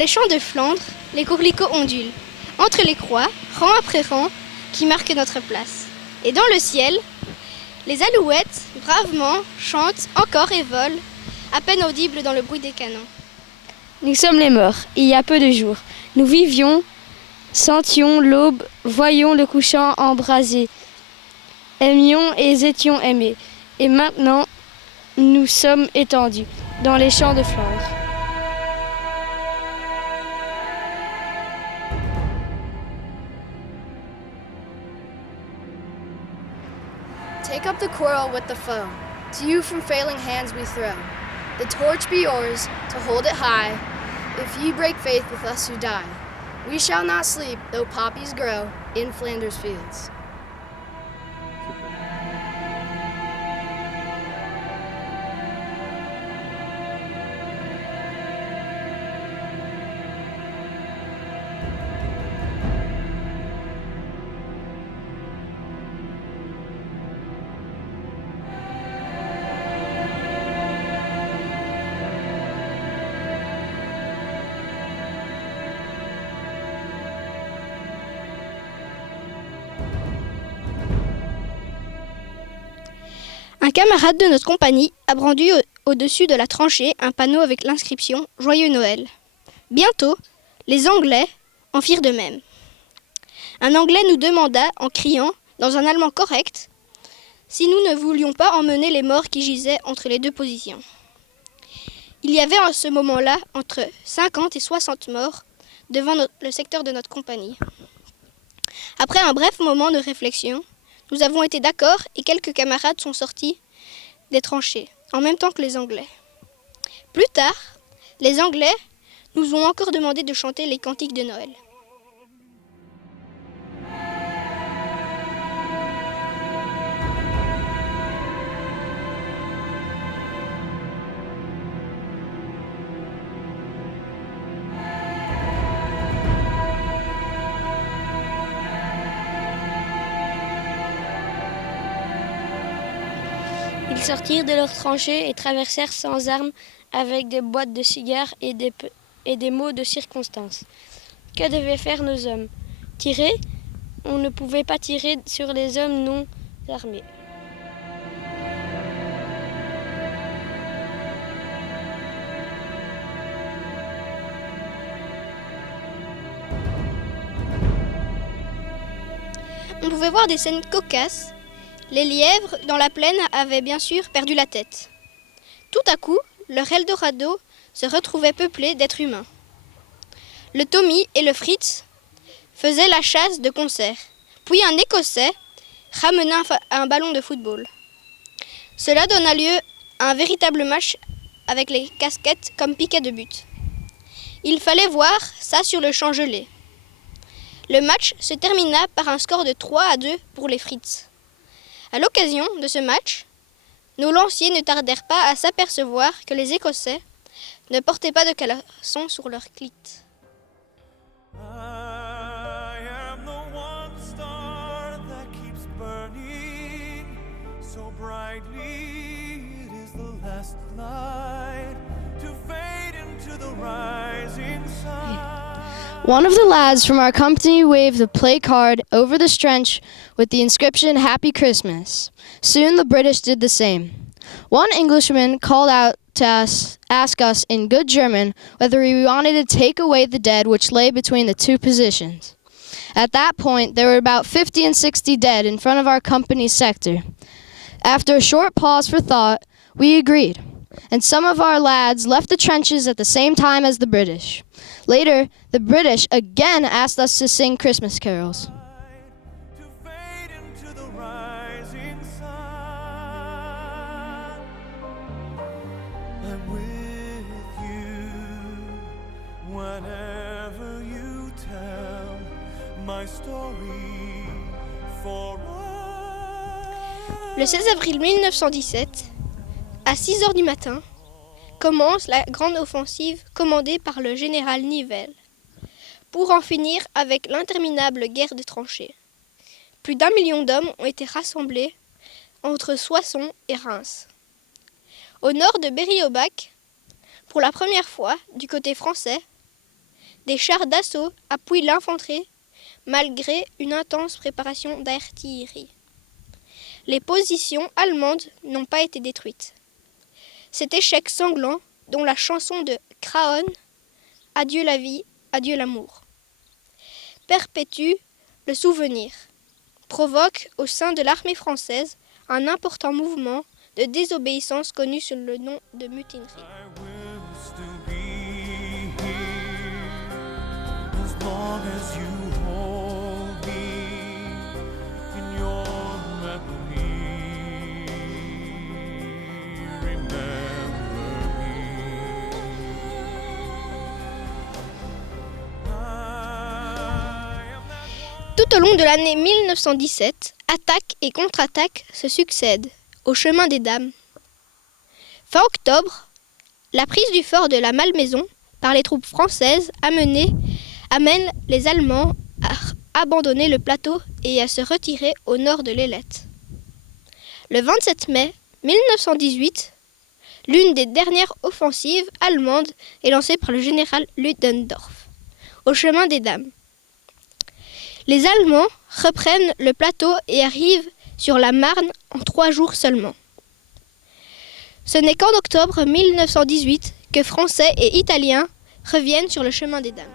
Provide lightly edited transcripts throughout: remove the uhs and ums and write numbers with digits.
les champs de Flandre, les courelicots ondulent, entre les croix, rang après rang, qui marquent notre place. Et dans le ciel, les alouettes, bravement, chantent encore et volent, à peine audibles dans le bruit des canons. Nous sommes les morts, il y a peu de jours. Nous vivions, sentions l'aube, voyions le couchant embrasé, aimions et étions aimés. Et maintenant, nous sommes étendus dans les champs de Flandre. Take up the quarrel with the foe. To you from failing hands we throw. The torch be yours, to hold it high. If ye break faith with us who die, we shall not sleep, though poppies grow in Flanders fields. Un camarade de notre compagnie a brandi au-dessus de la tranchée un panneau avec l'inscription « Joyeux Noël ». Bientôt, les Anglais en firent de même. Un Anglais nous demanda, en criant, dans un allemand correct, si nous ne voulions pas emmener les morts qui gisaient entre les deux positions. Il y avait en ce moment-là entre 50 et 60 morts devant le secteur de notre compagnie. Après un bref moment de réflexion, nous avons été d'accord et quelques camarades sont sortis des tranchées, en même temps que les Anglais. Plus tard, les Anglais nous ont encore demandé de chanter les cantiques de Noël. Ils sortirent de leurs tranchées et traversèrent sans armes avec des boîtes de cigares et des mots de circonstance. Que devaient faire nos hommes? Tirer? On ne pouvait pas tirer sur les hommes non armés. On pouvait voir des scènes cocasses. Les lièvres dans la plaine avaient bien sûr perdu la tête. Tout à coup, leur Eldorado se retrouvait peuplé d'êtres humains. Le Tommy et le Fritz faisaient la chasse de concert. Puis un Écossais ramena un ballon de football. Cela donna lieu à un véritable match avec les casquettes comme piquet de but. Il fallait voir ça sur le champ gelé. Le match se termina par un score de 3-2 pour les Fritz. À l'occasion de ce match, nos lanciers ne tardèrent pas à s'apercevoir que les Écossais ne portaient pas de caleçon sur leur clit. I am the one star that keeps burning so brightly. It is the last light to fade into the rising sun. One of the lads from our company waved a play card over the trench with the inscription Happy Christmas. Soon the British did the same. One Englishman called out to ask us in good German whether we wanted to take away the dead which lay between the two positions. At that point, there were about 50 and 60 dead in front of our company's sector. After a short pause for thought, we agreed, and some of our lads left the trenches at the same time as the British. Later, the British again asked us to sing Christmas carols. To fade into the rising sun. I'm with you whenever you tell my story for Le 16 avril 1917, à 6 heures du matin, commence la grande offensive commandée par le général Nivelle pour en finir avec l'interminable guerre des tranchées. Plus d'1 million d'hommes ont été rassemblés entre Soissons et Reims. Au nord de Berry-au-Bac, pour la première fois, du côté français, Des chars d'assaut appuient l'infanterie malgré une intense préparation d'artillerie. Les positions allemandes n'ont pas été détruites. Cet échec sanglant, dont la chanson de Craon, Adieu la vie, adieu l'amour, perpétue le souvenir, provoque au sein de l'armée française un important mouvement de désobéissance connu sous le nom de mutinerie. I will still be here as long as you hold me in your memory. Remember me. I am that Tout au long de l'année 1917, attaques et contre-attaques se succèdent au chemin des Dames. Fin octobre, la prise du fort de la Malmaison par les troupes françaises amène les Allemands à abandonner le plateau et à se retirer au nord de l'Ailette. Le 27 mai 1918, l'une des dernières offensives allemandes est lancée par le général Ludendorff au chemin des Dames. Les Allemands reprennent le plateau et arrivent sur la Marne en 3 jours seulement. Ce n'est qu'en octobre 1918 que Français et Italiens reviennent sur le chemin des Dames.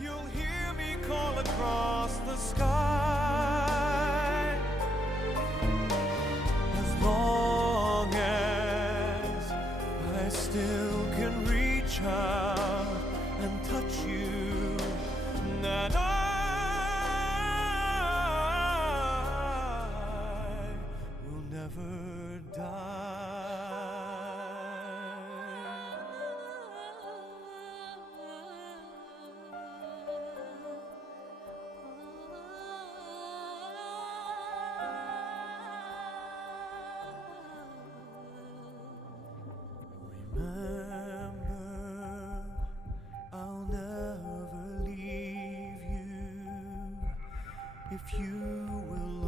you'll hear me call across the sky. As long as I still can reach out and touch you, and I will never die. Remember, I'll never leave you if you will